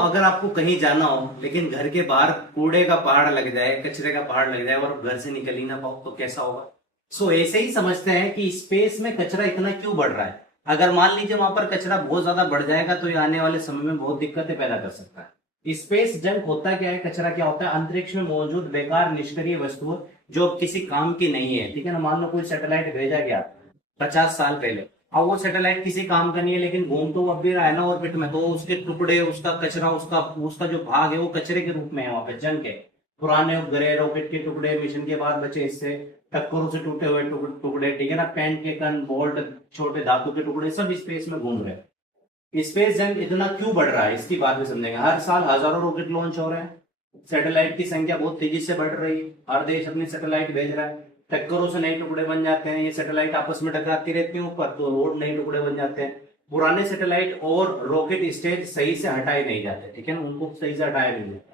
अगर आपको कहीं जाना हो लेकिन घर के बाहर कूड़े का पहाड़ लग जाए, कचरे का पहाड़ लग जाए और घर से निकल ही ना पाओ तो कैसा होगा। ऐसे ही समझते हैं कि स्पेस में कचरा इतना क्यों बढ़ रहा है। अगर मान लीजिए वहां पर कचरा बहुत ज्यादा बढ़ जाएगा तो ये आने वाले समय में बहुत दिक्कतें पैदा कर सकता है। स्पेस जंक होता क्या है, कचरा क्या होता है, अंतरिक्ष में मौजूद बेकार निष्क्रिय वस्तुएं जो किसी काम की नहीं है। ठीक है ना, मान लो कोई सैटेलाइट भेजा गया 50 साल पहले, अब वो सैटेलाइट किसी काम का नहीं है लेकिन घूम तो अब भी रहा है ना ऑर्बिट में, तो उसके टुकड़े, उसका कचरा, उसका उसका जो भाग है वो कचरे के रूप में है, वहां पे जंक है। पुराने उपग्रह, रॉकेट के टुकड़े, मिशन के बाद बचे हिस्से, टक्करों से टूटे हुए टुकड़े, ठीक है ना, पेंट के कण, बोल्ट, छोटे धातु के टुकड़े सब स्पेस में घूम रहे हैं। स्पेस जंक इतना क्यों बढ़ रहा है इसकी बात भी समझेंगे। हर साल हजारों रॉकेट लॉन्च हो रहे हैं, सैटेलाइट की संख्या बहुत तेजी से बढ़ रही है, हर देश अपनी सैटेलाइट भेज रहा है, टक्करों से नए टुकड़े बन जाते हैं, ये सैटेलाइट आपस में टकराती रहती है ऊपर तो और नए टुकड़े बन जाते हैं। पुराने सैटेलाइट और रॉकेट स्टेज सही से हटाए नहीं जाते, ठीक है ना, उनको सही से हटाया नहीं जाता।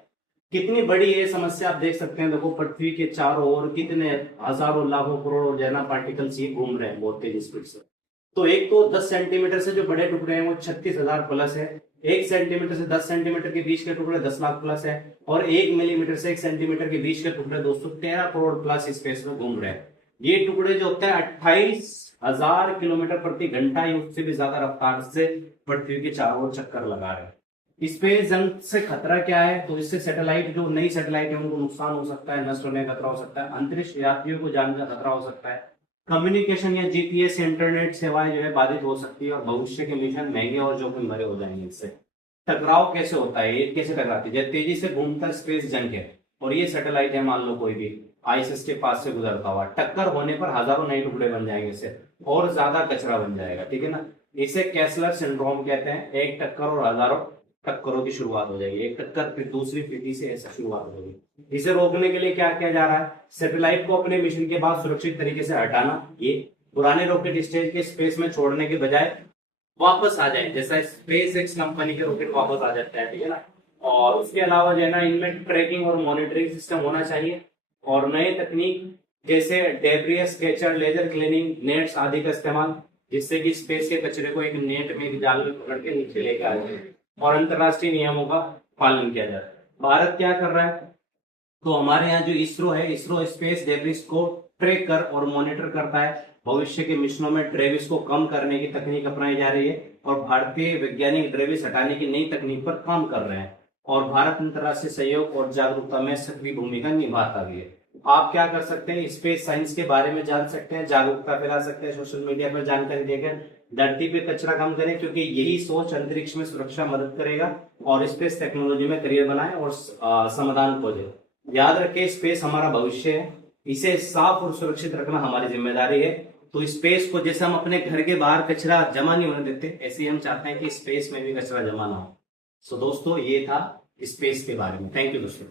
कितनी बड़ी ये समस्या आप देख सकते हैं। देखो पृथ्वी के चारों ओर कितने हजारों लाखों करोड़ों जैना पार्टिकल्स ये घूम रहे हैं बहुत तेजी स्पीड से। तो एक तो 10 सेंटीमीटर से जो बड़े टुकड़े हैं वो 36,000 प्लस है, 1 सेंटीमीटर से 10 सेंटीमीटर के बीच के टुकड़े 10 लाख प्लस है, और 1 मिलीमीटर से 1 सेंटीमीटर के बीच के टुकड़े दोस्तों 13 करोड़ प्लस स्पेस में घूम रहे हैं। ये टुकड़े जो होते हैं 28,000 किलोमीटर प्रति घंटा या उससे भी ज्यादा रफ्तार से पृथ्वी के चारों ओर चक्कर लगा रहे हैं। स्पेस जंक से खतरा क्या है, तो इससे सैटेलाइट, जो नई सैटेलाइट है उनको नुकसान हो सकता है, नष्ट होने का खतरा हो सकता है, अंतरिक्ष यात्रियों को जाने का खतरा हो सकता है, कम्युनिकेशन या जीपीएस इंटरनेट सेवाएं जो है बाधित हो सकती है, और भविष्य के मिशन महंगे और जोखिम भरे हो जाएंगे इससे। टकराव कैसे होता है, ये कैसे टकराती है, जब तेजी से घूमता स्पेस जंक है और ये सैटेलाइट है, मान लो कोई भी आईएसएस के पास से गुजरता हुआ, टक्कर होने पर हजारों नए टुकड़े बन जाएंगे इससे और ज्यादा कचरा बन जाएगा, ठीक है ना। इसे कैसलर सिंड्रोम कहते हैं, एक टक्कर और हजारों टक्करों की शुरुआत हो जाएगी, एक टक्कर फिर दूसरी फिर तीसरी, ऐसा शुरुआत हो जाएगी। इसे रोकने के लिए क्या किया जा रहा है, सैटेलाइट को अपने मिशन के बाद सुरक्षित तरीके से हटाना, ये पुराने रॉकेट स्टेज के स्पेस में छोड़ने के बजाय वापस आ जाए, जैसा स्पेस एक्स कंपनी के रॉकेट वापस आ जाते हैं, ठीक है ना। और उसके अलावा जो है ना, इनमें ट्रैकिंग और मॉनिटरिंग सिस्टम होना चाहिए, और नए तकनीक जैसे debris catcher, laser cleaning nets आदि का इस्तेमाल, जिससे कि स्पेस के कचरे को एक नेट में, एक जाल में पकड़ के नीचे लेकर आ जाए, और अंतरराष्ट्रीय नियमों का पालन किया जाए। भारत क्या कर रहा है, तो हमारे यहाँ जो इसरो है, इसरो स्पेस डेब्रिस को ट्रैक कर और मॉनिटर करता है। भविष्य के मिशनों में ड्रेविस को कम करने की तकनीक अपनाई जा रही है, और भारतीय वैज्ञानिक ड्रेविस हटाने की नई तकनीक पर काम कर रहे हैं, और भारत अंतर्राष्ट्रीय सहयोग और जागरूकता में सक्रिय भूमिका निभाता भी है। आप क्या कर सकते हैं, स्पेस साइंस के बारे में जान सकते हैं, जागरूकता फैला सकते हैं, सोशल मीडिया पर जानकारी देकर धरती पे कचरा कम करें, क्योंकि यही सोच अंतरिक्ष में सुरक्षा मदद करेगा, और स्पेस टेक्नोलॉजी में करियर बनाए और समाधान खोजे। याद रखें, स्पेस हमारा भविष्य है, इसे साफ और सुरक्षित रखना हमारी जिम्मेदारी है। तो स्पेस को जैसे हम अपने घर के बाहर कचरा जमा नहीं होने देते, ऐसे ही हम चाहते हैं कि स्पेस में भी कचरा जमा ना हो। दोस्तों ये था स्पेस के बारे में। थैंक यू दोस्तों।